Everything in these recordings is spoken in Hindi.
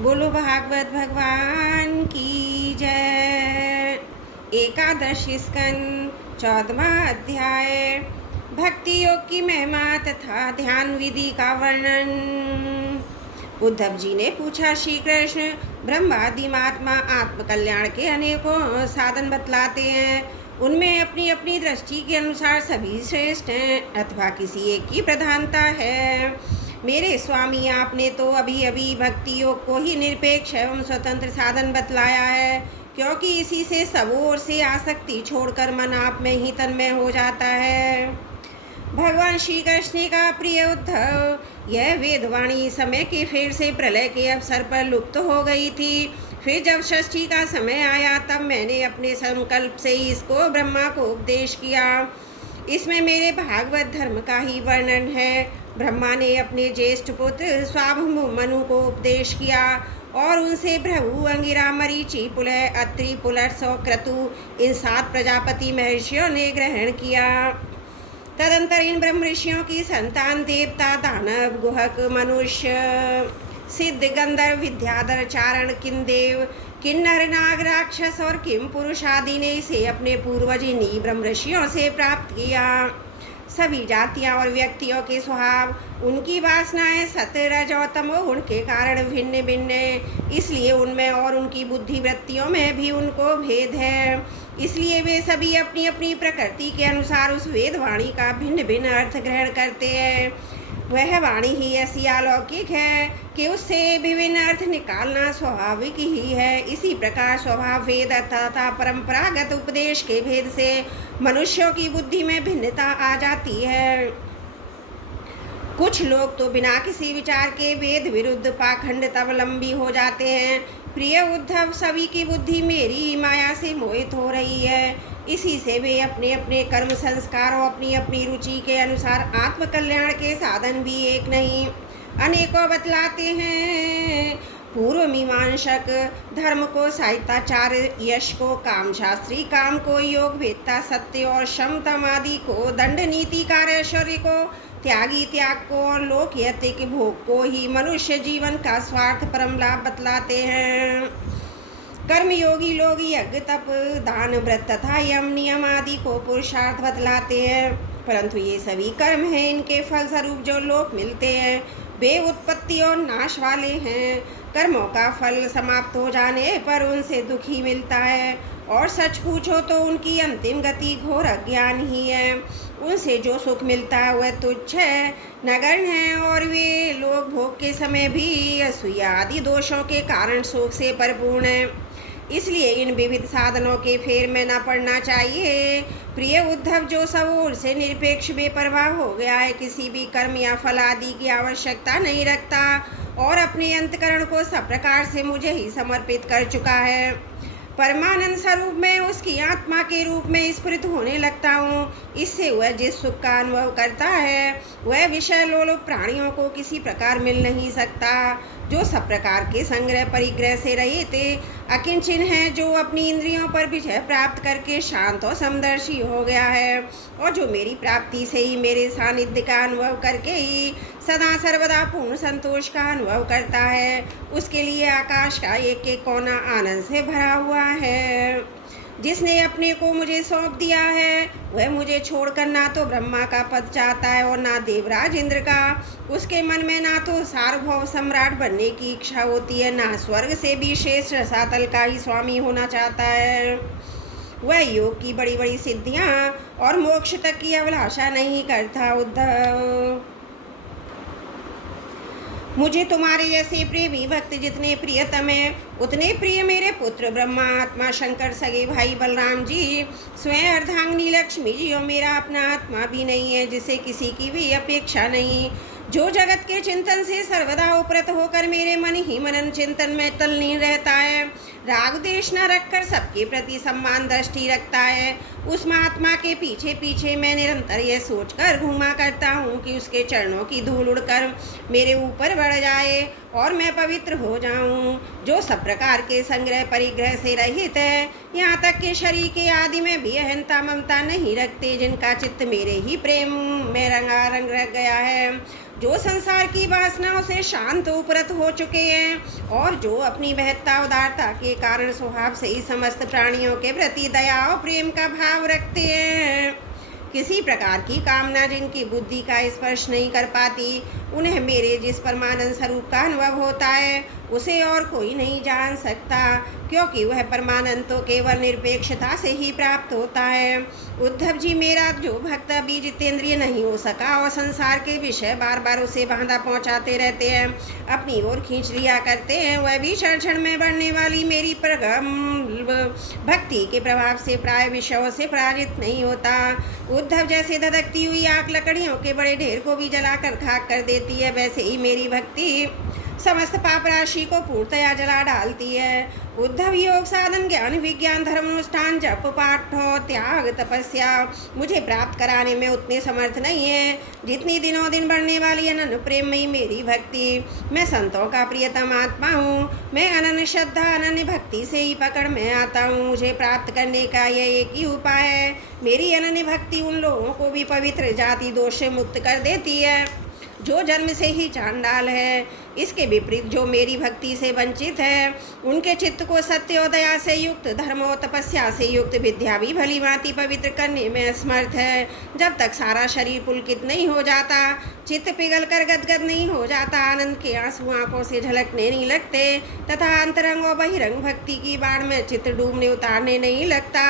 बोलो भागवत भगवान की जय। एकादश स्कंद 14वां अध्याय। भक्ति योग की महिमा तथा ध्यान विधि का वर्णन। उद्धव जी ने पूछा, श्री कृष्ण ब्रह्मादि महात्मा आत्मकल्याण के अनेकों साधन बतलाते हैं, उनमें अपनी अपनी दृष्टि के अनुसार सभी श्रेष्ठ हैं अथवा किसी एक की प्रधानता है। मेरे स्वामी, आपने तो अभी अभी भक्ति योग को ही निरपेक्ष एवं स्वतंत्र साधन बतलाया है, क्योंकि इसी से सब ओर से आसक्ति छोड़कर मन आप में ही तन्मय हो जाता है। भगवान श्री कृष्ण का प्रिय उद्धव, यह वेदवाणी समय के फिर से प्रलय के अवसर पर लुप्त हो गई थी। फिर जब षष्ठी का समय आया तब मैंने अपने संकल्प से इसको ब्रह्मा को उपदेश किया। इसमें मेरे भागवत धर्म का ही वर्णन है। ब्रह्मा ने अपने ज्येष्ठ पुत्र स्वाभमु मनु को उपदेश किया और उनसे भृगु, अंगिरा, मरीचि, पुलह, अत्रि, पुलर्स और क्रतु इन 7 प्रजापति महर्षियों ने ग्रहण किया। तदंतर इन ब्रह्म ऋषियों की संतान देवता, दानव, गुहक, मनुष्य, सिद्ध, गंधर्व, विद्याधर, चारण, किन्देव, किन्नर, नाग, राक्षस और किम पुरुष आदि ने इसे अपने पूर्वज इन्हीं ब्रह्म ऋषियों से प्राप्त किया। सभी जातियां और व्यक्तियों के स्वभाव, उनकी वासनाएं सत्य, रज और तमो गुण के कारण भिन्न भिन्न है, इसलिए उनमें और उनकी बुद्धि वृत्तियों में भी उनको भेद है। इसलिए वे सभी अपनी अपनी प्रकृति के अनुसार उस वेद वाणी का भिन्न भिन्न अर्थ ग्रहण करते हैं। वह वाणी ही ऐसी अलौकिक है कि उससे विभिन्न अर्थ निकालना स्वाभाविक ही है। इसी प्रकार स्वभाव भेद तथा परंपरागत उपदेश के भेद से मनुष्यों की बुद्धि में भिन्नता आ जाती है। कुछ लोग तो बिना किसी विचार के वेद विरुद्ध पाखंड अवलंबी हो जाते हैं। प्रिय उद्धव, सभी की बुद्धि मेरी माया से मोहित हो रही है, इसी से वे अपने अपने कर्म संस्कार और अपनी अपनी रुचि के अनुसार आत्मकल्याण के साधन भी एक नहीं अनेकों बतलाते हैं। पूर्व मीमांसक धर्म को साहित्याचार, यश को कामशास्त्री, काम को योग वेदता, सत्य और शम तम आदि को, दंड नीतिकार ऐश्वर्य को, त्यागी त्याग को और लोक यत्य के भोग को ही मनुष्य जीवन का स्वार्थ परम लाभ बतलाते हैं। कर्म योगी लोग यज्ञ, तप, दान, व्रत तथा यम नियम आदि को पुरुषार्थ बतलाते हैं, परंतु ये सभी कर्म हैं। इनके फल स्वरूप जो लोक मिलते हैं वे उत्पत्ति और नाश वाले हैं। कर्मों का फल समाप्त हो जाने पर उनसे दुख ही मिलता है, और सच पूछो तो उनकी अंतिम गति घोर अज्ञान ही है। उनसे जो सुख मिलता है वह तुच्छ है, नगण्य है, और वे लोग भोग के समय भी असूया आदि दोषों के कारण शोक से परिपूर्ण है। इसलिए इन विविध साधनों के फेर में न पड़ना चाहिए। प्रिय उद्धव, जो सब ओर से निरपेक्ष बेपरवाह हो गया है, किसी भी कर्म या फल आदि की आवश्यकता नहीं रखता और अपने अंतकरण को सब प्रकार से मुझे ही समर्पित कर चुका है, परमानंद स्वरूप में उसकी आत्मा के रूप में स्फुरित होने लगता हूँ। इससे वह जिस सुख का अनुभव करता है वह विषय लोलुप प्राणियों को किसी प्रकार मिल नहीं सकता। जो सब प्रकार के संग्रह परिग्रह से रहित अकिंचन है, जो अपनी इंद्रियों पर विजय प्राप्त करके शांत और समदर्शी हो गया है, और जो मेरी प्राप्ति से ही मेरे सानिध्य का अनुभव करके ही सदा सर्वदा पूर्ण संतोष का अनुभव करता है, उसके लिए आकाश का एक एक कोना आनंद से भरा हुआ है। जिसने अपने को मुझे सौंप दिया है वह मुझे छोड़कर ना तो ब्रह्मा का पद चाहता है और ना देवराज इंद्र का। उसके मन में ना तो सार्वभौम सम्राट बनने की इच्छा होती है, ना स्वर्ग से भी श्रेष्ठ रसातल का ही स्वामी होना चाहता है। वह योग की बड़ी बड़ी सिद्धियां और मोक्ष तक की अभिलाषा नहीं करता। उद्धव, मुझे तुम्हारे जैसे प्रेमी भक्त जितने प्रियतम है उतने प्रिय मेरे पुत्र ब्रह्मा, आत्मा शंकर, सगे भाई बलराम जी, स्वयं अर्धांगिनी लक्ष्मी जी और मेरा अपना आत्मा भी नहीं है, जिसे किसी की भी अपेक्षा नहीं। जो जगत के चिंतन से सर्वदा उपरत होकर मेरे मन ही मनन चिंतन में तल्लीन रहता है, राग देश न रखकर सबके प्रति सम्मान दृष्टि रखता है, उस महात्मा के पीछे पीछे मैं निरंतर यह सोचकर घूमा करता हूँ कि उसके चरणों की धूल उड़कर मेरे ऊपर बढ़ जाए और मैं पवित्र हो जाऊं, जो सब प्रकार के संग्रह परिग्रह से रहित है, यहाँ तक कि शरीर के आदि में भी अहंता ममता नहीं रखते, जिनका चित्त मेरे ही प्रेम में रंगारंग रह गया है, जो संसार की वासनाओं से शांत उपरत हो चुके हैं और जो अपनी महत्ता उदारता के कारण स्वभाव से ही समस्त प्राणियों के प्रति दया और प्रेम का भाव रखते हैं। किसी प्रकार की कामना जिनकी बुद्धि का स्पर्श नहीं कर पाती, उन्हें मेरे जिस परमानंद स्वरूप का अनुभव होता है उसे और कोई नहीं जान सकता, क्योंकि वह परमानंद तो केवल निरपेक्षता से ही प्राप्त होता है। उद्धव जी, मेरा जो भक्त अभी जितेंद्रिय नहीं हो सका और संसार के विषय बार बार उसे बांधा पहुंचाते रहते हैं, अपनी ओर खींच लिया करते हैं, वह भी क्षण क्षण में बढ़ने वाली मेरी भक्ति के प्रभाव से प्राय विषयों से पराजित नहीं होता। उद्धव, जैसे धधकती हुई आग लकड़ियों के बड़े ढेर को भी जलाकर खाक कर देती है, वैसे ही मेरी भक्ति समस्त पाप राशि को पूर्णतया जला डालती है। उद्धव, योग साधन ज्ञान विज्ञान धर्म अनुष्ठान जप पाठ त्याग तपस्या मुझे प्राप्त कराने में उतने समर्थ नहीं है जितनी दिनों दिन बढ़ने वाली अनन्य प्रेम में मेरी भक्ति। मैं संतों का प्रियतम आत्मा हूँ, मैं अनन्य श्रद्धा अनन्य भक्ति से ही पकड़ में आता हूँ। मुझे प्राप्त करने का यह एक ही उपाय है। मेरी अनन्य भक्ति उन लोगों को भी पवित्र जाति दोष से मुक्त कर देती है जो जन्म से ही चांडाल है। इसके विपरीत जो मेरी भक्ति से वंचित है, उनके चित्त को सत्य और दया से युक्त, धर्म और तपस्या से युक्त विद्या भी भली भांति पवित्र करने में असमर्थ है। जब तक सारा शरीर पुलकित नहीं हो जाता, चित्त पिघल कर गदगद नहीं हो जाता, आनंद के आंसू आंखों से झलकने नहीं लगते तथा अंतरंग और बहिरंग भक्ति की बाढ़ में चित्त डूबने उतारने नहीं लगता,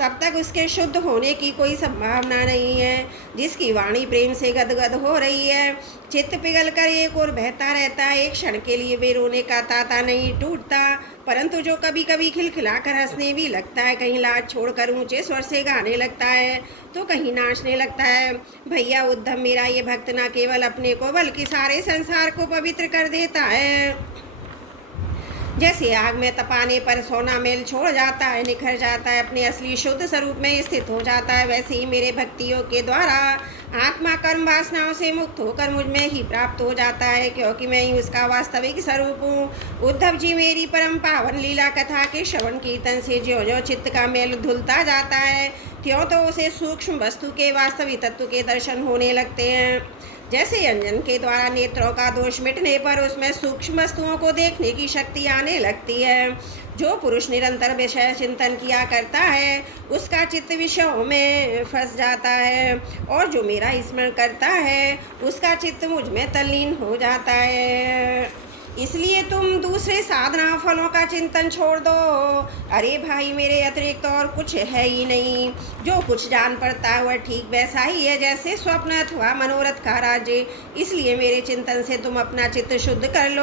तब तक उसके शुद्ध होने की कोई संभावना नहीं है। जिसकी वाणी प्रेम से गदगद हो रही है, चित्त पिघल कर एक ओर बहता रहता है, एक क्षण के लिए वे रोने का तांता नहीं टूटता, परंतु जो कभी कभी खिलखिलाकर हंसने भी लगता है, कहीं लाज छोड़कर ऊंचे स्वर से गाने लगता है तो कहीं नाचने लगता है। भैया उद्धव, मेरा ये भक्त न केवल अपने को बल्कि सारे संसार को पवित्र कर देता है। जैसे आग में तपाने पर सोना मेल छोड़ जाता है, निखर जाता है, अपने असली शुद्ध स्वरूप में स्थित हो जाता है, वैसे ही मेरे भक्तियों के द्वारा आत्मा कर्म वासनाओं से मुक्त होकर मुझ में ही प्राप्त हो जाता है, क्योंकि मैं ही उसका वास्तविक स्वरूप हूँ। उद्धव जी, मेरी परम पावन लीला कथा के श्रवण कीर्तन से ज्यों ज्यों चित्त का मेल धुलता जाता है, त्यों तो उसे सूक्ष्म वस्तु के वास्तविक तत्व के दर्शन होने लगते हैं। जैसे अंजन के द्वारा नेत्रों का दोष मिटने पर उसमें सूक्ष्म वस्तुओं को देखने की शक्ति आने लगती है। जो पुरुष निरंतर विषय चिंतन किया करता है, उसका चित्त विषयों में फंस जाता है, और जो मेरा स्मरण करता है, उसका चित्त मुझ में तल्लीन हो जाता है। इसलिए तुम दूसरे साधना फलों का चिंतन छोड़ दो। अरे भाई, मेरे अतिरिक्त और कुछ है ही नहीं। जो कुछ जान पड़ता है वह ठीक वैसा ही है जैसे स्वप्न अथवा मनोरथ का राज्य। इसलिए मेरे चिंतन से तुम अपना चित्त शुद्ध कर लो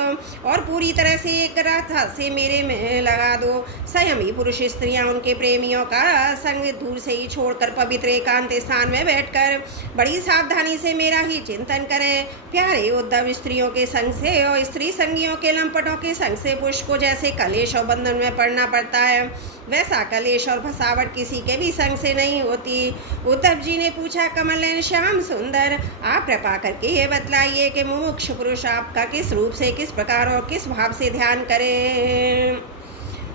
और पूरी तरह से एक रास्ता से मेरे में लगा दो। संयमी पुरुष स्त्रियां उनके प्रेमियों का संग दूर से ही छोड़कर पवित्र एकांत स्थान में बैठकर बड़ी सावधानी से मेरा ही चिंतन करें। प्यारे उद्धव, स्त्रियों के संग से और स्त्री संगियों के लंपटों के संग से पुरुष को जैसे कलेश और बंधन में पड़ना पड़ता है, वैसा कलेश और फसावट किसी के भी संग से नहीं होती। उद्धव जी ने पूछा, कमल नयन श्याम सुंदर, आप कृपा करके ये बतलाइए कि मुमुक्ष पुरुष आपका किस रूप से, किस प्रकार और किस भाव से ध्यान करें।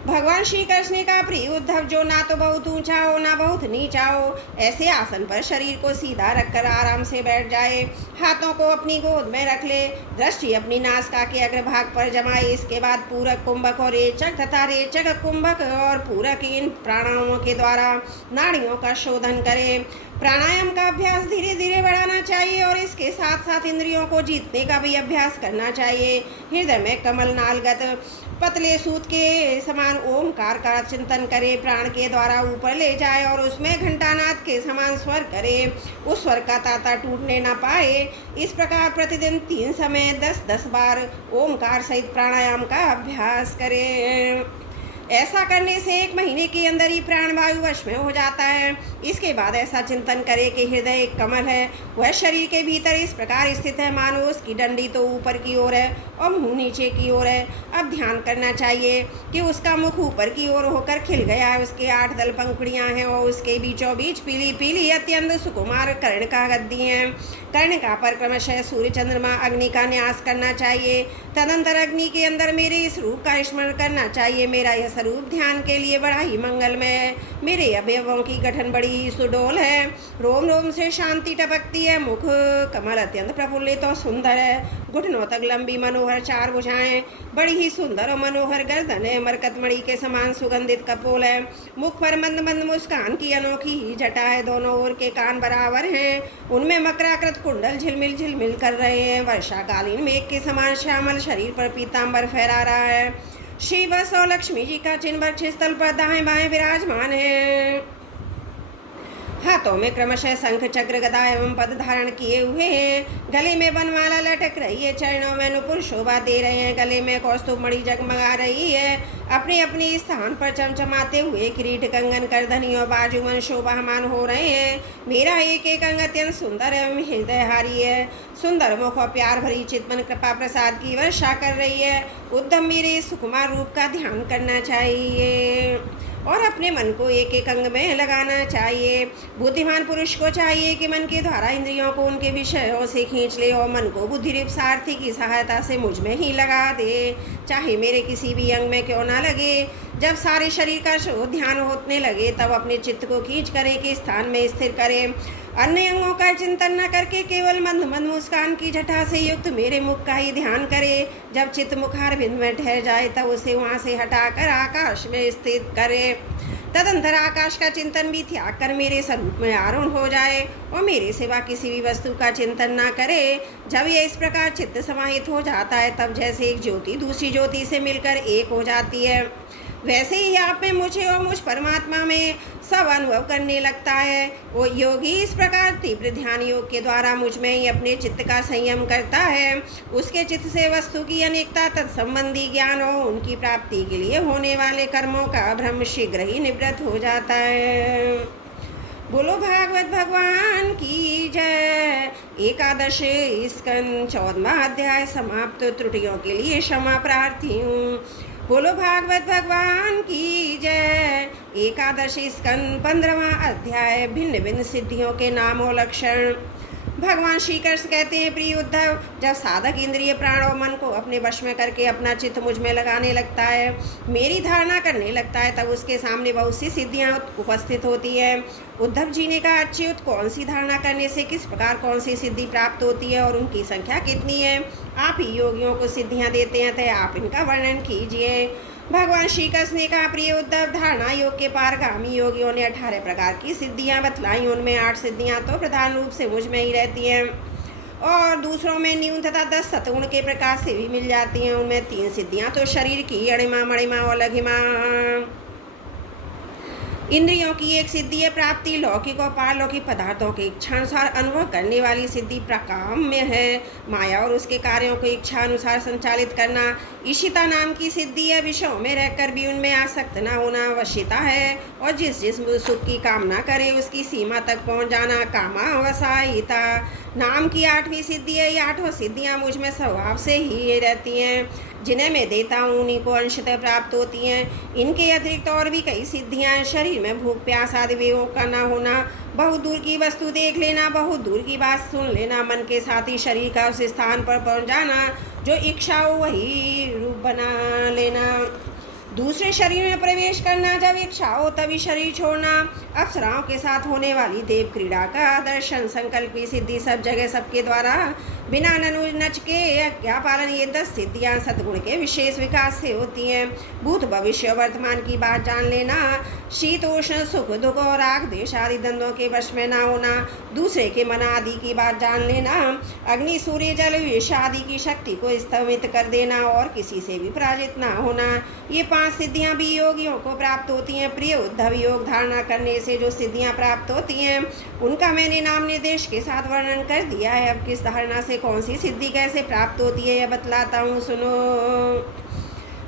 भगवान श्री कृष्ण का प्रिय उद्धव, जो ना तो बहुत ऊंचा हो ना बहुत नीचा हो, ऐसे आसन पर शरीर को सीधा रखकर आराम से बैठ जाए, हाथों को अपनी गोद में रख ले, दृष्टि अपनी नासिका के अग्रभाग पर जमाए। इसके बाद पूरक, कुंभक और रेचक तथा रेचक, कुंभक और पूरक इन प्राणायामों के द्वारा नाड़ियों का शोधन करे। प्राणायाम का अभ्यास धीरे धीरे बढ़ाना चाहिए और इसके साथ साथ इंद्रियों को जीतने का भी अभ्यास करना चाहिए। हृदय में कमल नालगत पतले सूत के समान ओमकार का चिंतन करे, प्राण के द्वारा ऊपर ले जाए और उसमें घंटानाद के समान स्वर करे, उस स्वर का ताता टूटने ना पाए। इस प्रकार प्रतिदिन 3 समय 10-10 बार ओमकार सहित प्राणायाम का अभ्यास करें। ऐसा करने से 1 महीने के अंदर ही प्राणवायु वश में हो जाता है। इसके बाद ऐसा चिंतन करे कि हृदय एक कमल है, वह शरीर के भीतर इस प्रकार स्थित है मानो उसकी डंडी तो ऊपर की ओर है और मुंह नीचे की ओर है। अब ध्यान करना चाहिए कि उसका मुख ऊपर की ओर होकर खिल गया है, उसके 8 दल पंखुड़ियां हैं और उसके बीचों बीच पीली पीली अत्यंत सुकुमार कर्णिका गद्दी हैं। कर्णिका पर क्रमशः सूर्य चंद्रमा अग्नि का न्यास करना चाहिए। तदंतर अग्नि के अंदर मेरे इस रूप का स्मरण करना चाहिए। मेरा यह स्वरूप ध्यान के लिए बड़ा ही मंगलमय है। मेरे अवयवों की गठन बड़ी ही सुडोल है। रोम रोम से शांति टपकती है। मुख कमल अत्यंत प्रफुल्लित और सुंदर है। घुटनों तक लंबी मनोहर 4 भुजाएं, बड़ी ही सुंदर और मनोहर गर्दन है। मरकतमणि के समान सुगंधित कपोल है। मुख पर मंद मंद मुस्कान की अनोखी ही जटा है। दोनों ओर के कान बराबर हैं, उनमें मकराकृत कुंडल झिलमिल झिलमिल कर रहे हैं। वर्षाकालीन मेघ के समान श्यामल शरीर पर पीताम्बर फहरा रहा है। श्री बस और लक्ष्मी जी का चिन्ह वक्ष स्थल पर दाएं बाएं विराजमान है। हाथों में क्रमशः शंख चक्र गदा एवं पद धारण किए हुए हैं। गले में बनमाला लटक रही है। चरणों में नुपुर शोभा दे रहे हैं। गले में कौस्तुभ मणि जगमगा रही है। अपने अपने स्थान पर चमचमाते हुए किरीट कंगन करधनी और बाजूबंद शोभामान हो रहे हैं। मेरा एक एक अंग अत्यंत सुंदर एवं हृदयहारी है। सुंदर मुख और प्यार भरी चितवन कृपा प्रसाद की वर्षा कर रही है। उद्धम मेरे सुकुमार रूप का ध्यान करना चाहिए और अपने मन को एक एक अंग में लगाना चाहिए। बुद्धिमान पुरुष को चाहिए कि मन के द्वारा इंद्रियों को उनके विषयों से खींच ले और मन को बुद्धि रूप सारथी की सहायता से मुझ में ही लगा दे, चाहे मेरे किसी भी अंग में क्यों ना लगे। जब सारे शरीर का शोध ध्यान होने लगे तब अपने चित्त को खींच कर एक स्थान में स्थिर करें। अन्य अंगों का चिंतन न करके केवल मंद मंद मुस्कान की जटा से युक्त मेरे मुख का ही ध्यान करे। जब चित्त मुखारबिंद में ठहर जाए तब उसे वहाँ से हटाकर आकाश में स्थित करे। तदंतर आकाश का चिंतन भी त्याग कर मेरे स्वरूप में आरूढ़ हो जाए और मेरे सिवा किसी भी वस्तु का चिंतन ना करे। जब यह इस प्रकार चित्त समाहित हो जाता है तब जैसे एक ज्योति दूसरी ज्योति से मिलकर एक हो जाती है, वैसे ही आप में मुझे और मुझ परमात्मा में सब अनुभव करने लगता है। वो योगी इस प्रकार तीव्र ध्यान योग के द्वारा मुझ में ही अपने चित्त का संयम करता है। उसके चित्त से वस्तु की अनेकता तत्संबंधी ज्ञान और उनकी प्राप्ति के लिए होने वाले कर्मों का भ्रम शीघ्र ही निवृत्त हो जाता है। बोलो भागवत भगवान की जय। 11 स्कंद 14वां अध्याय समाप्त। त्रुटियों के लिए क्षमा प्रार्थी हूँ। बोलो भागवत भगवान की जय। 11 स्कंद 15वां अध्याय भिन्न भिन्न सिद्धियों के नाम और लक्षण। भगवान श्री कृष्ण कहते हैं, प्रिय उद्धव, जब साधक इंद्रिय प्राण और मन को अपने वश में करके अपना चित्त मुझ में लगाने लगता है, मेरी धारणा करने लगता है, तब उसके सामने बहुत सी सिद्धियां उपस्थित होती है। उद्धव जी ने कहा, अच्युत, कौन सी धारणा करने से किस प्रकार कौन सी सिद्धि प्राप्त होती है और उनकी संख्या कितनी है? आप ही योगियों को सिद्धियां देते हैं, तो आप इनका वर्णन कीजिए। भगवान श्री कृष्ण ने कहा, प्रिय उद्धव, धारणा योग के पारगामी योगियों ने 18 प्रकार की सिद्धियां बतलाई। उनमें 8 सिद्धियां तो प्रधान रूप से मुझ में ही रहती हैं और दूसरों में न्यून तथा 10 सतगुण के प्रकाश से भी मिल जाती हैं। उनमें 3 सिद्धियां तो शरीर की, अणिमा मणिमा और लघिमा। इंद्रियों की एक सिद्धि है प्राप्ति, लौकिक और पारलौकिक पदार्थों के इच्छानुसार अनुभव करने वाली सिद्धि प्रकाम्य है। माया और उसके कार्यों को इच्छा अनुसार संचालित करना ईशिता नाम की सिद्धि है। विषयों में रहकर भी उनमें आसक्त न होना वशीता है और जिस जिस सुख की कामना करे उसकी सीमा तक पहुंच जाना कामावसायिता नाम की 8वीं सिद्धि है। ये 8 सिद्धियां मुझ में स्वभाव से ही रहती हैं, जिन्हें मैं देता हूँ उन्हीं को अंशतः प्राप्त होती हैं। इनके अतिरिक्त और भी कई सिद्धियां हैं। शरीर में भूख प्यास आदि वियोग का न होना, बहुत दूर की वस्तु देख लेना, बहुत दूर की बात सुन लेना, मन के साथ ही शरीर का उस स्थान पर पहुँच जाना जो इच्छा हो वही रूप बना लेना, दूसरे शरीर में प्रवेश करना, जब इच्छा हो तभी शरीर छोड़ना, अप्सराओं के साथ होने वाली देव क्रीड़ा का दर्शन, संकल्प की सिद्धि सब जगह सबके द्वारा बिना नच के आज्ञा पालन, ये 10 सिद्धियां सद्गुण के विशेष विकास से होती हैं। भूत भविष्य वर्तमान की बात जान लेना, शीतोष्ण सुख दुख और राग द्वेष आदि द्वंद्वों के वश में ना होना, दूसरे के मन आदि की बात जान लेना, अग्नि सूर्य जल विष आदि की शक्ति को स्तमित कर देना और किसी से भी पराजित ना होना, ये 5 सिद्धियां भी योगियों को प्राप्त होती हैं। प्रिय उद्धव, योग धारणा करने से जो सिद्धियां प्राप्त होती हैं उनका मैंने नाम निर्देश के साथ वर्णन कर दिया है। अब किस धारणा से कौन सी सिद्धि कैसे प्राप्त होती है यह बतलाता हूँ, सुनो।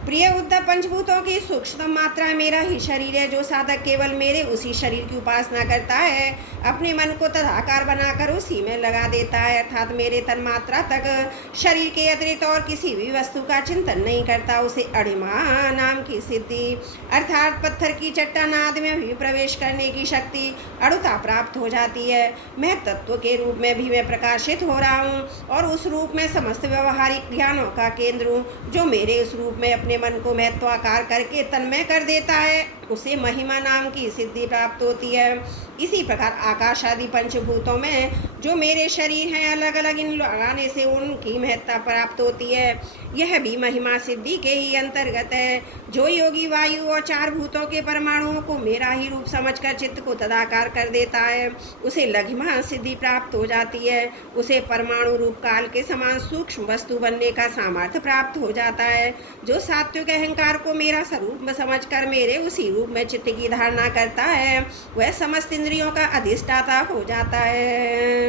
प्रिय उद्धव, पंचभूतों की सूक्ष्म मात्रा मेरा ही शरीर है। जो साधक केवल मेरे उसी शरीर की उपासना करता है, अपने मन को तदाकार बनाकर उसी में लगा देता है, अर्थात मेरे तन मात्रा तक शरीर के अतिरिक्त और किसी भी वस्तु का चिंतन नहीं करता, उसे अणिमा नाम की सिद्धि अर्थात पत्थर की चट्टान आदि में भी प्रवेश करने की शक्ति, अणुता प्राप्त हो जाती है। मैं तत्व के रूप में भी मैं प्रकाशित हो रहा हूँ और उस रूप में समस्त व्यवहारिक ध्यानों का केंद्र हूँ। जो मेरे उस रूप में अपने मन को महत्वाकार करके तन्मय कर देता है, उसे महिमा नाम की सिद्धि प्राप्त होती है। इसी प्रकार आकाश आदि पंचभूतों में जो मेरे शरीर हैं, अलग अलग इन लगाने से उनकी महत्ता प्राप्त होती है। यह भी महिमा सिद्धि के ही अंतर्गत है। जो योगी वायु और चार भूतों के परमाणुओं को मेरा ही रूप समझकर चित्त को तदाकार कर देता है, उसे लघिमा सिद्धि प्राप्त हो जाती है। उसे परमाणु रूप काल के समान सूक्ष्म वस्तु बनने का सामर्थ्य प्राप्त हो जाता है। जो सात्विक अहंकार को मेरा स्वरूप समझकर मेरे उसी रूप में चित्त की धारणा करता है, वह समस्त इंद्रियों का अधिष्ठाता हो जाता है।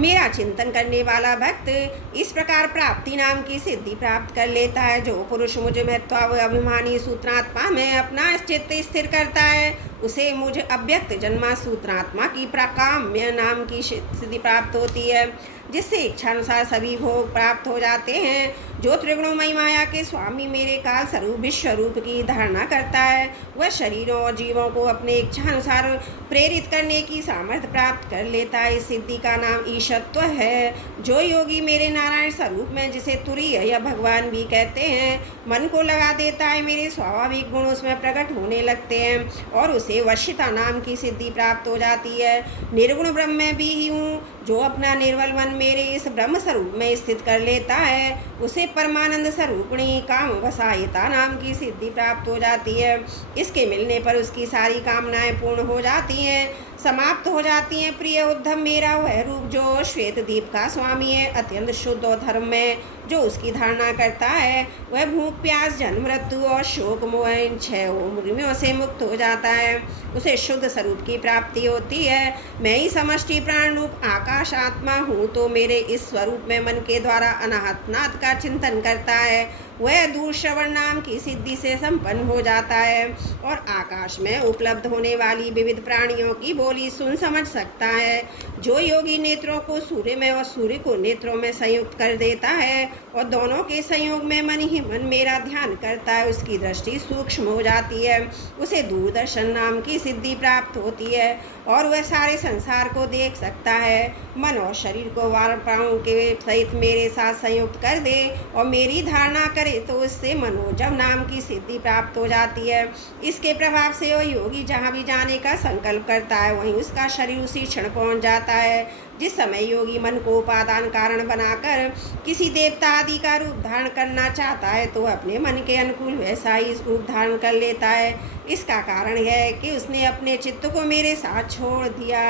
मेरा चिंतन करने वाला भक्त इस प्रकार प्राप्ति नाम की सिद्धि प्राप्त कर लेता है। जो पुरुष मुझ महत्वाभिमानी सूत्रात्मा में अपना चित्त स्थिर करता है, उसे मुझ अव्यक्त जन्मा सूत्रात्मा की प्राकाम्य नाम की सिद्धि प्राप्त होती है, जिससे इच्छानुसार सभी भोग प्राप्त हो जाते हैं। जो त्रिगुणमयी माया के स्वामी मेरे काल स्वरूप विश्व रूप की धारणा करता है, वह शरीरों और जीवों को अपने इच्छानुसार प्रेरित करने की सामर्थ्य प्राप्त कर लेता है। इस सिद्धि का नाम ईशत्व है। जो योगी मेरे नारायण स्वरूप में, जिसे तुरीय या भगवान भी कहते हैं, मन को लगा देता है, मेरे स्वाभाविक गुण उसमें प्रकट होने लगते हैं और उसे वशिता नाम की सिद्धि प्राप्त हो जाती है। निर्गुण ब्रह्म में भी ही हूँ। जो अपना निर्मल मन मेरे इस ब्रह्म स्वरूप में स्थित कर लेता है, उसे परमानंद स्वरूपिणी काम वसायिता नाम की सिद्धि प्राप्त हो जाती है। इसके मिलने पर उसकी सारी कामनाएं पूर्ण हो जाती हैं, समाप्त हो जाती हैं। प्रिय उद्धव, मेरा वह रूप जो श्वेत दीप का स्वामी है, अत्यंत शुद्ध और धर्म में जो उसकी धारणा करता है, वह भूख प्यास जन्म मृत्यु और शोक मोह इन छह उर्मियों से मुक्त हो जाता है। उसे शुद्ध स्वरूप की प्राप्ति होती है। मैं ही समष्टि प्राण रूप आकाश आत्मा हूँ। तो मेरे इस स्वरूप में मन के द्वारा अनाहतनाथ का चिंतन करता है, वह दूर श्रवण नाम की सिद्धि से संपन्न हो जाता है और आकाश में उपलब्ध होने वाली विविध प्राणियों की बोली सुन समझ सकता है। जो योगी नेत्रों को सूर्य में और सूर्य को नेत्रों में संयुक्त कर देता है और दोनों के संयोग में मन ही मन मेरा ध्यान करता है, उसकी दृष्टि सूक्ष्म हो जाती है। उसे दूरदर्शन नाम की सिद्धि प्राप्त होती है और वह सारे संसार को देख सकता है। मन और शरीर को वार प्राणों के सहित मेरे साथ संयुक्त कर दे और मेरी धारणा करे, तो उससे मनोजव नाम की सिद्धि प्राप्त हो जाती है। इसके प्रभाव से वह योगी जहाँ भी जाने का संकल्प करता है, वहीं उसका शरीर उसी क्षण पहुँच जाता है। जिस समय योगी मन को उपादान कारण बनाकर किसी देवता आदि का रूप धारण करना चाहता है, तो अपने मन के अनुकूल वैसा ही रूप धारण कर लेता है। इसका कारण है कि उसने अपने चित्त को मेरे साथ छोड़ दिया।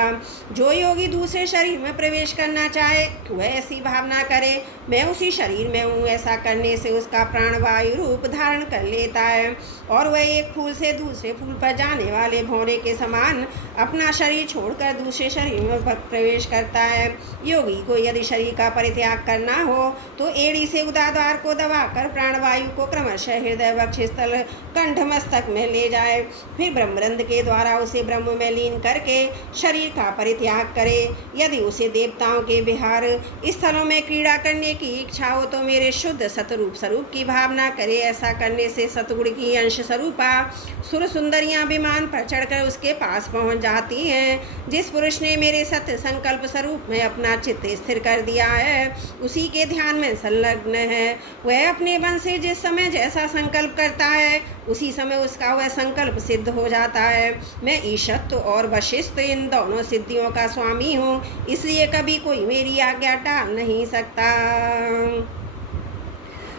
जो योगी दूसरे शरीर में प्रवेश करना चाहे, वह ऐसी भावना करे, मैं उसी शरीर में हूँ। ऐसा करने से उसका प्राणवायु रूप धारण कर लेता है और वह एक फूल से दूसरे फूल पर जाने वाले भौरे के समान अपना शरीर छोड़कर दूसरे शरीर में प्रवेश करता है। योगी को यदि शरीर का परित्याग करना हो, तो एड़ी से उदाद्वार को दबाकर प्राणवायु को क्रमशः हृदय वक्षस्थल कंठ मस्तक में ले जाए, फिर ब्रह्मरंध्र के द्वारा उसे ब्रह्म में लीन करके शरीर का परित्याग करे। यदि उसे देवताओं के विहार स्थलों में क्रीड़ा करने की इच्छा हो, तो मेरे शुद्ध सतरूप स्वरूप की भावना करे। ऐसा करने से सतगुण की अंश स्वरूपा सुर सुंदरियां विमान पर चढ़कर उसके पास पहुंच जाती हैं। जिस पुरुष ने मेरे सत्य संकल्प स्वरूप में अपना चित्त स्थिर कर दिया है, उसी के ध्यान में संलग्न है। वह अपने मन से जिस समय जैसा संकल्प करता है, उसी समय उसका वह संकल्प सिद्ध हो जाता है। मैं ईशत्व और वशिष्ठ इन दोनों सिद्धियों का स्वामी हूँ, इसलिए कभी कोई मेरी आज्ञा टाल नहीं सकता।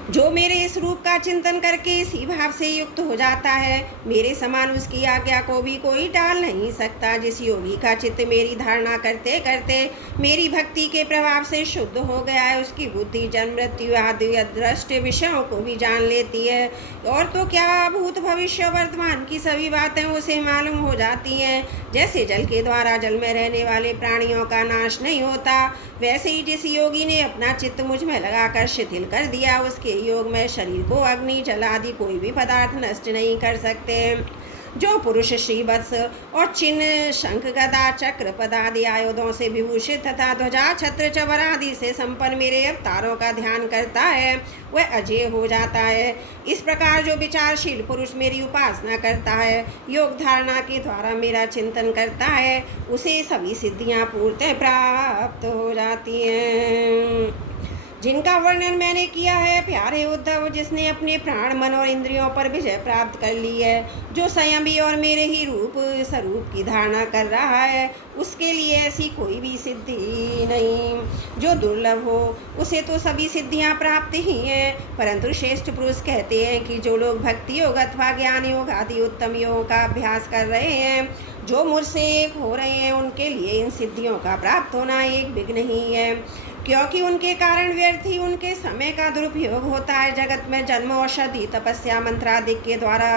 जो मेरे इस रूप का चिंतन करके इसी भाव से युक्त हो जाता है, मेरे समान उसकी आज्ञा को भी कोई टाल नहीं सकता। जिस योगी का चित्त मेरी धारणा करते करते मेरी भक्ति के प्रभाव से शुद्ध हो गया है, उसकी बुद्धि जन्म मृत्यु आदि अदृष्ट विषयों को भी जान लेती है। और तो क्या, भूत भविष्य वर्तमान की सभी बातें उसे मालूम हो जाती हैं। जैसे जल के द्वारा जल में रहने वाले प्राणियों का नाश नहीं होता, वैसे ही जिस योगी ने अपना चित्त मुझ में लगाकर शिथिल कर दिया, उसके के योग में शरीर को अग्नि जल आदि कोई भी पदार्थ नष्ट नहीं कर सकते। जो पुरुष श्रीवत्स और चिन्ह शंख गदा चक्र पदादि आयुधों से विभूषित तथा ध्वजा छत्र चवर आदि से संपन्न मेरे अवतारों का ध्यान करता है वह अजय हो जाता है। इस प्रकार जो विचारशील पुरुष मेरी उपासना करता है, योग धारणा के द्वारा मेरा चिंतन करता है, उसे सभी सिद्धियां पूर्णतः प्राप्त हो जाती हैं। जिनका वर्णन मैंने किया है प्यारे उद्धव, जिसने अपने प्राण मन और इंद्रियों पर विजय प्राप्त कर ली है, जो संयमी और मेरे ही रूप स्वरूप की धारणा कर रहा है, उसके लिए ऐसी कोई भी सिद्धि नहीं। जो दुर्लभ हो उसे तो सभी सिद्धियां प्राप्त ही हैं, परंतु श्रेष्ठ पुरुष कहते हैं कि जो लोग भक्ति योग अथवा ज्ञान योग आदि उत्तम योग का अभ्यास कर रहे हैं, जो मुझसे एक हो रहे हैं, उनके लिए इन सिद्धियों का प्राप्त होना एक विघ्न ही है, क्योंकि उनके कारण व्यर्थ ही उनके समय का दुरुपयोग होता है। जगत में जन्म औषधि तपस्या मंत्रादि के द्वारा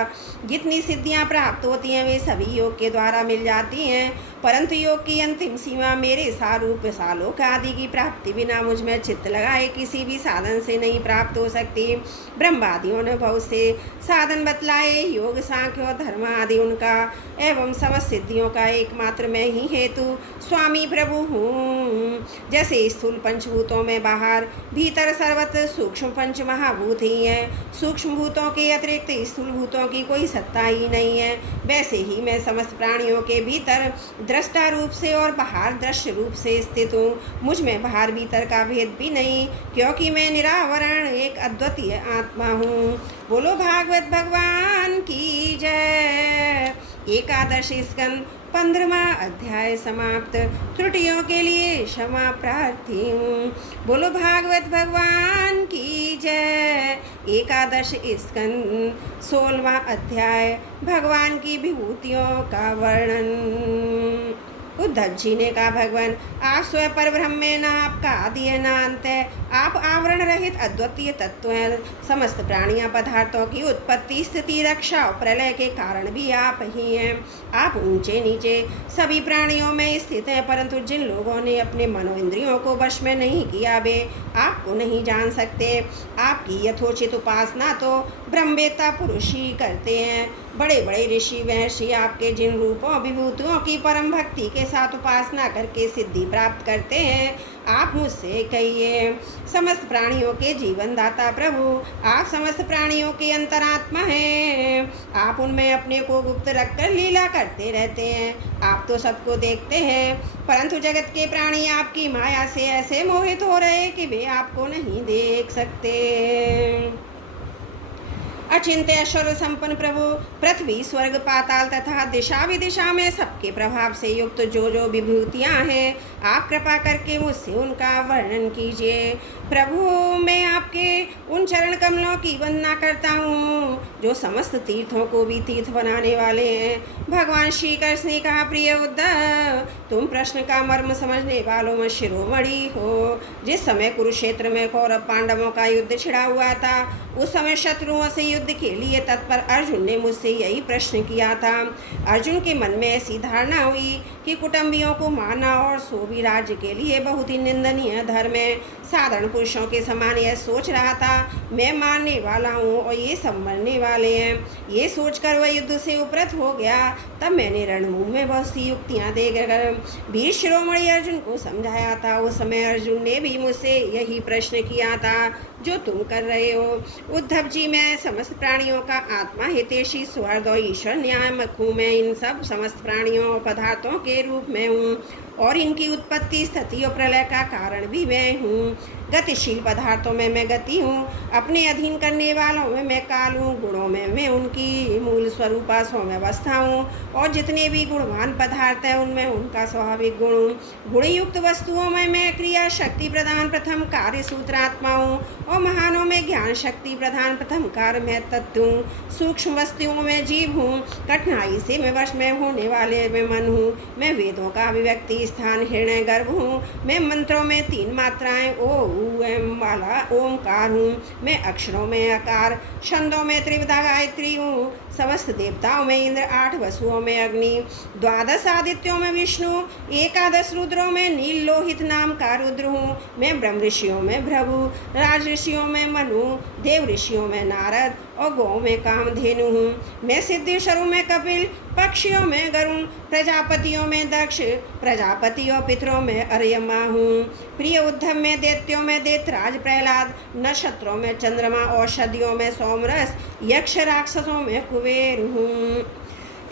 जितनी सिद्धियां प्राप्त होती हैं वे सभी योग के द्वारा मिल जाती हैं, परंतु योग की अंतिम सीमा मेरे सारूप सालोक आदि की प्राप्ति बिना मुझ में चित्त लगाए किसी भी साधन से नहीं प्राप्त हो सकती। ब्रह्मादियों ने बहुत से साधन बतलाए, योग सांख्य और धर्म आदि उनका एवं समस्त सिद्धियों का एकमात्र मैं ही हेतु स्वामी प्रभु हूँ। जैसे स्थूल पंचभूतों में बाहर भीतर सर्वत्र सूक्ष्म पंच महाभूत ही हैं, सूक्ष्म भूतों के अतिरिक्त स्थूल भूतों की कोई सत्ता ही नहीं है, वैसे ही मैं समस्त प्राणियों के भीतर दृष्टा रूप से और बाहर दृश्य रूप से स्थित हूँ। मुझ में बाहर भीतर का भेद भी नहीं, क्योंकि मैं निरावरण एक अद्वितीय आत्मा हूँ। बोलो भागवत भगवान की जय। एकादश स्कंद 15वां अध्याय समाप्त। त्रुटियों के लिए क्षमा प्रार्थी हूँ। बोलो भागवत भगवान की जय। एकादश स्कंद 16वां अध्याय भगवान की विभूतियों का वर्णन। उद्धव जी ने कहा, भगवान आप स्वयं पर ब्रह्म में न आपका आदि है न अंत है, आप आवरण रहित अद्वितीय तत्व हैं। समस्त प्राणियां पदार्थों की उत्पत्ति स्थिति रक्षा और प्रलय के कारण भी आप ही हैं। आप ऊंचे नीचे सभी प्राणियों में स्थित हैं, परंतु जिन लोगों ने अपने मनोइंद्रियों को वश में नहीं किया वे आपको नहीं जान सकते। आपकी यथोचित उपासना तो ब्रह्मवेत्ता पुरुष ही करते हैं। बड़े बड़े ऋषि महर्षि आपके जिन रूपों विभूतियों की परम भक्ति के साथ उपासना करके सिद्धि प्राप्त करते हैं, आप मुझसे कहिए। समस्त प्राणियों के जीवन दाता प्रभु, आप समस्त प्राणियों के अंतरात्मा हैं। आप उनमें अपने को गुप्त रखकर लीला करते रहते हैं। आप तो सबको देखते हैं, परंतु जगत के प्राणी आपकी माया से ऐसे मोहित हो रहे कि वे आपको नहीं देख सकते। अचिंत्य ऐश्वर्य संपन्न प्रभु, पृथ्वी स्वर्ग पाताल तथा दिशा विदिशा में सबके प्रभाव से युक्त जो जो विभूतियाँ हैं, आप कृपा करके मुझसे उनका वर्णन कीजिए। प्रभु मैं आपके उन चरण कमलों की वंदना करता हूँ जो समस्त तीर्थों को भी तीर्थ बनाने वाले हैं। भगवान श्री कृष्ण ने कहा, प्रिय उद्धव तुम प्रश्न का मर्म समझने वालों में शिरोमणि हो। जिस समय कुरुक्षेत्र में कौरव पांडवों का युद्ध छिड़ा हुआ था, उस समय शत्रुओं से युद्ध के लिए तत्पर अर्जुन ने मुझसे यही प्रश्न किया था। अर्जुन के मन में ऐसी धारणा हुई कि कुटुंबियों को मारना और सो भी राज्य के लिए बहुत ही निंदनीय धर्म है। साधारण पुरुषों के समान यह सोच रहा था, मैं मारने वाला हूँ और ये सब मरने वाले हैं। ये सोचकर वह युद्ध से उपरत हो गया। तब मैंने रणभूमि में बहुत सी युक्तियाँ देकर वीर शिरोमणि अर्जुन को समझाया था। उस समय अर्जुन ने भी मुझसे यही प्रश्न किया था जो तुम कर रहे हो। उद्धव जी मैं समस्त प्राणियों का आत्मा हितैषी सौहार्द और ईश्वर न्यायमक हूँ। मैं इन सब समस्त प्राणियों और पदार्थों के रूप में हूँ और इनकी उत्पत्ति स्थिति और प्रलय का कारण भी मैं हूँ। गतिशील पदार्थों में मैं गति हूँ, अपने अधीन करने वालों में मैं काल हूँ, गुणों में मैं उनकी मूल स्वरूपा सौम्यावस्था हूँ और जितने भी गुणवान पदार्थ हैं उनमें उनका स्वाभाविक गुण हूँ। गुणयुक्त वस्तुओं में मैं क्रिया शक्ति प्रधान प्रथम कार्य सूत्रात्मा हूँ और महानों में ज्ञान शक्ति प्रधान प्रथम कार्य में तत्व हूँ। सूक्ष्म वस्तुओं में जीव हूँ, कठिनाई से मैं वश में होने वाले में मन हूँ। मैं वेदों का अभिव्यक्ति स्थान हिरण्य गर्भ हूँ। मैं मंत्रों में 3 मात्राएं ओ एम वाला ओमकार हूँ। मैं अक्षरों में आकार, छंदों में त्रिविधा गायत्री हूँ। समस्त देवताओं में इंद्र, 8 वसुओं में अग्नि, 12 आदित्यों में विष्णु, 11 रुद्रों में नील लोहित नाम का रुद्र हूँ। मैं ब्रह्म ऋषियों में भृगु, राज ऋषियों में मनु, देव ऋषियों में नारद और गौ में कामधेनु हूँ। मैं सिद्धेश्वरों में कपिल, पक्षियों में गरुण, प्रजापतियों में दक्ष, प्रजापति और पितरों में अर्यमा हूँ। प्रिय उद्धव में दैत्यों में दैत्यराज प्रहलाद, नक्षत्रों में चंद्रमा, औषधियों में सोमरस, यक्ष राक्षसों में कुबेर हूँ।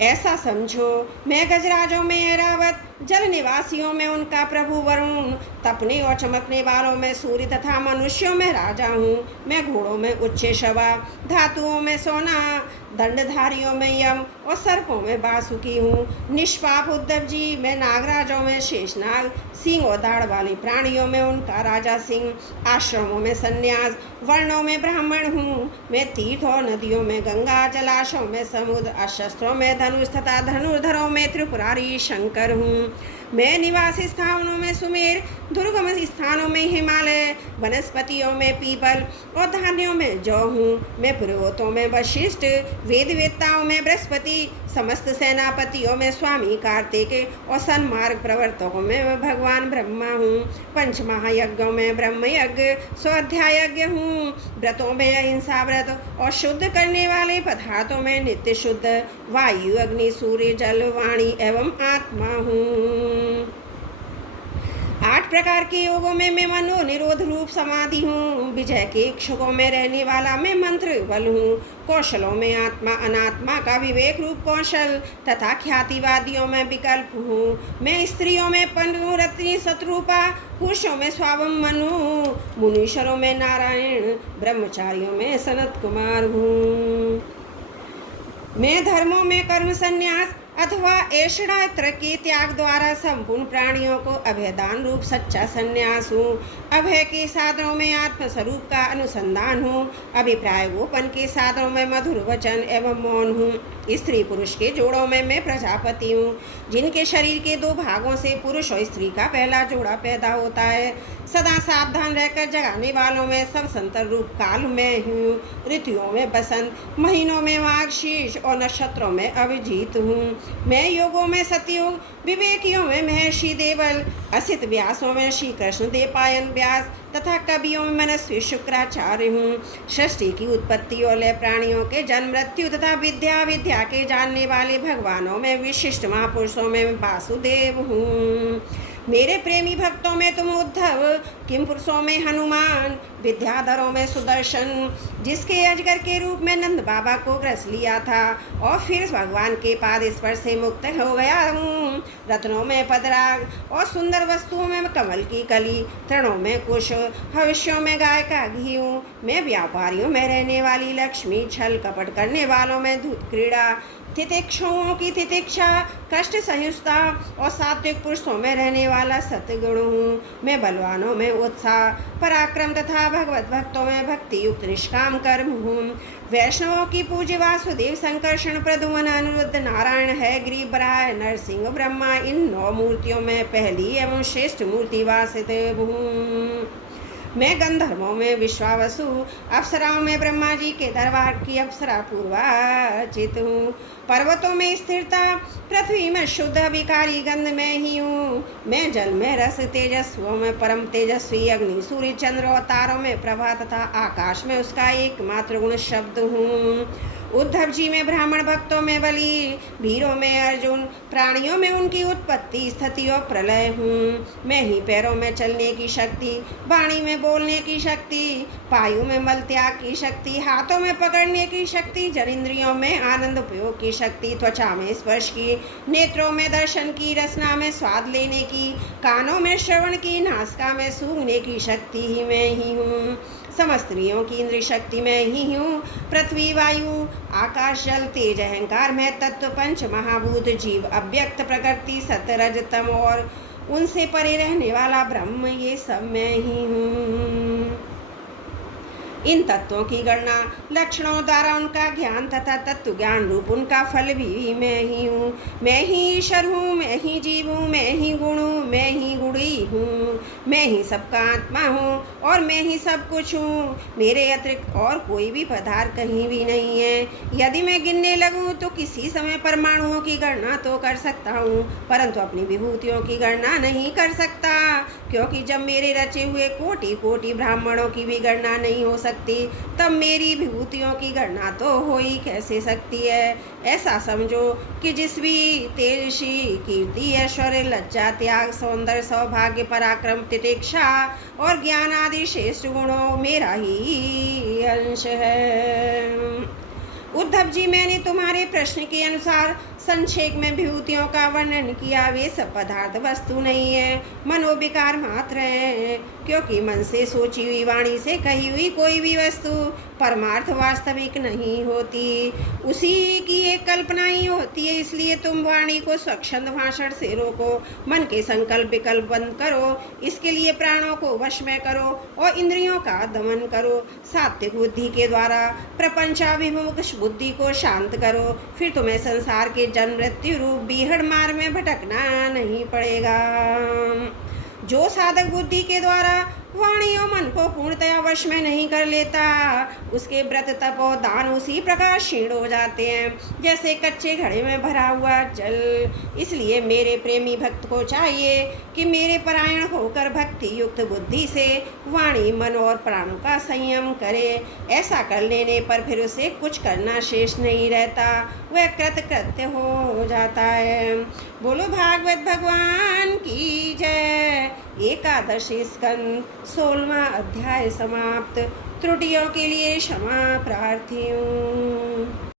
ऐसा समझो मैं गजराजों में ऐरावत, जल निवासियों में उनका प्रभु वरुण, तपने और चमकने वालों में सूर्य तथा मनुष्यों में राजा हूँ। मैं घोड़ों में उच्च शवा, धातुओं में सोना, दंडधारियों में यम और सर्पों में बासुकी हूँ। निष्पाप उद्धव जी, मैं नागराजों में शेषनाग, सिंह और दाढ़ वाले प्राणियों में उनका राजा सिंह, आश्रमों में संन्यास, वर्णों में ब्राह्मण हूँ। मैं तीर्थ और नदियों में गंगा, जलाशयों में समुद्र, अशस्त्रों में धनुष तथा धनुर्धरों में त्रिपुरारी शंकर हूँ। मैं निवास स्थानों में सुमेर, दुर्गम स्थानों में हिमालय, वनस्पतियों में पीपल और धान्यों में जौ हूँ। मैं पर्वतों में वशिष्ठ, वेद वेत्ताओं में बृहस्पति, समस्त सेनापतियों में स्वामी कार्तिक और सन्मार्ग प्रवर्तकों में भगवान ब्रह्मा हूँ। पंच महायज्ञों में ब्रह्म यज्ञ, स्वाध्याय यज्ञ हूँ। व्रतों में अहिंसा व्रत और शुद्ध करने वाले पदार्थों में नित्य शुद्ध वायु, अग्नि, सूर्य, जल, वाणी एवं आत्मा हूँ। 8 प्रकार के योगों में मैं मनो निरोध रूप समाधि हूँ। विजय के इच्छुकों में रहने वाला मैं मंत्र बल हूँ। कौशलों में आत्मा अनात्मा का विवेक रूप कौशल तथा ख्यातिवादियों में विकल्प हूँ। मैं स्त्रियों में पनुरत्नी शत्रुपा, पुरुषों में स्वावम मनु, मुनीश्वरों में नारायण, ब्रह्मचारियों में सनत कुमार हूँ। मैं धर्मों में कर्म संन्यास अथवा ऐषणात्र के त्याग द्वारा संपूर्ण प्राणियों को अभयदान रूप सच्चा संन्यास हूँ। अभय के साधनों में आत्मस्वरूप का अनुसंधान हूँ। अभिप्राय गोपन के साधनों में मधुर वचन एवं मौन हूँ। स्त्री पुरुष के जोड़ों में मैं प्रजापति हूँ, जिनके शरीर के 2 भागों से पुरुष और स्त्री का पहला जोड़ा पैदा होता है। सदा सावधान रहकर जगाने वालों में सब संतर रूप काल में हूँ। ऋतुओं में बसंत, महीनों में मार्गशीर्ष और नक्षत्रों में अभिजीत हूँ। मैं योगों में सतयुग, विवेकियों में महर्षि देवल, असित व्यासों में श्री कृष्ण देवपायन व्यास तथा कवियों में मनस्वी शुक्राचार्य हूँ। सृष्टि की उत्पत्ति और लय, प्राणियों के जन्म मृत्यु तथा विद्या के जानने वाले भगवानों में विशिष्ट महापुरुषों में वासुदेव हूँ। मेरे प्रेमी भक्तों में तुम उद्धव, किम पुरुषों में हनुमान, विद्याधरों में सुदर्शन, जिसके अजगर के रूप में नंद बाबा को ग्रस लिया था और फिर भगवान के पाद स्पर्श से मुक्त हो गया हूँ। रत्नों में पदराग और सुंदर वस्तुओं में कमल की कली, तृणों में कुश, भविष्यों में गाय का घी हूँ। मैं व्यापारियों में रहने वाली लक्ष्मी, छल कपट करने वालों में धूत क्रीड़ा, तितिक्षुओं की तितिक्षा, कष्ट संयुक्ता और सात्विक पुरुषों में रहने वाला सतगुण हूँ। मैं बलवानों में उत्साह, पराक्रम तथा भगवत भक्तों में भक्ति युक्त निष्काम कर्म हूँ। वैष्णवों की पूज्य वासुदेव, संकर्षण, प्रद्युम्न, अनिरुद्ध, नारायण है, ग्रीव, बराह, नरसिंह, ब्रह्मा, इन 9 मूर्तियों में पहली एवं श्रेष्ठ मूर्ति वासुदेव हूँ। मैं गंधर्वों में विश्वावसु, अप्सराओं में ब्रह्मा जी के दरबार की अप्सरा पूर्वाचित हूँ। पर्वतों में स्थिरता, पृथ्वी में शुद्ध विकारी गंध में ही हूँ। मैं जल में रस, तेजस्वियों में परम तेजस्वी, अग्नि, सूर्य, चंद्र और तारों में प्रभा तथा आकाश में उसका एकमात्र गुण शब्द हूँ। उद्धव जी में ब्राह्मण, भक्तों में बलि, वीरों में अर्जुन, प्राणियों में उनकी उत्पत्ति, स्थिति और प्रलय हूँ। मैं ही पैरों में चलने की शक्ति, वाणी में बोलने की शक्ति, पायु में मल त्याग की शक्ति, हाथों में पकड़ने की शक्ति, जनिंद्रियों में आनंद उपयोग की शक्ति, त्वचा में स्पर्श की, नेत्रों में दर्शन की, रसना में स्वाद लेने की, कानों में श्रवण की, नासिका में सूंघने की शक्ति ही मैं ही हूँ। समस्त इंद्रियों की इंद्रिय शक्ति में ही हूँ। पृथ्वी, वायु, आकाश, जल, तेज, अहंकार में तत्व, पंच महाभूत, जीव, अव्यक्त प्रकृति, सत्य, रज, तम और उनसे परे रहने वाला ब्रह्म, ये सब मैं ही हूँ। इन तत्वों की गणना लक्षणों द्वारा उनका ज्ञान तथा तत्व ज्ञान रूप उनका फल भी मैं ही हूँ। मैं ही ईश्वर हूँ, मैं ही जीव हूँ, मैं ही गुण हूँ, मैं ही गुणी हूँ, मैं ही सबका आत्मा हूँ और मैं ही सब कुछ हूँ। मेरे अतिरिक्त और कोई भी पदार्थ कहीं भी नहीं है। यदि मैं गिनने लगूँ तो किसी समय परमाणुओं की गणना तो कर सकता हूँ, परंतु अपनी विभूतियों की गणना नहीं कर सकता, क्योंकि जब मेरे रचे हुए कोटि कोटि ब्राह्मणों की भी गणना नहीं हो सकती, तब मेरी विभूतियों की गणना तो हो ही कैसे सकती है। ऐसा समझो कि जिस भी तेजसी कीर्ति ऐश्वर्य लज्जा त्याग सौंदर्य सौभाग्य पराक्रम तितिक्षा और ज्ञान आदि श्रेष्ठ गुणों मेरा ही अंश है। उद्धव जी, मैंने तुम्हारे प्रश्न के अनुसार संक्षेप में विभूतियों का वर्णन किया। वे सब पदार्थ वस्तु नहीं है, मनोविकार मात्र है, क्योंकि मन से सोची हुई वाणी से कही हुई कोई भी वस्तु परमार्थ वास्तविक नहीं होती, उसी की एक कल्पना ही होती है। इसलिए तुम वाणी को स्वच्छंद भाषण से रोको, मन के संकल्प विकल्प बंद करो, इसके लिए प्राणों को वश में करो और इंद्रियों का दमन करो। सात्विक बुद्धि के द्वारा प्रपंचाभिमुख बुद्धि को शांत करो, फिर तुम्हें संसार के जन्म मृत्यु रूप बीहड़ मार्ग में भटकना नहीं पड़ेगा। जो साधक बुद्धि के द्वारा वाणी और मन को पूर्णतया वश में नहीं कर लेता, उसके व्रत तप और दान उसी प्रकार क्षीण हो जाते हैं जैसे कच्चे घड़े में भरा हुआ जल। इसलिए मेरे प्रेमी भक्त को चाहिए कि मेरे परायण होकर भक्ति युक्त बुद्धि से वाणी मन और प्राणों का संयम करे। ऐसा कर लेने पर फिर उसे कुछ करना शेष नहीं रहता, वह कृतकृत्य हो जाता है। बोलो भागवत भगवान की जय। एकादशी स्कंद 16वां अध्याय समाप्त। त्रुटियों के लिए क्षमा प्रार्थी हूँ।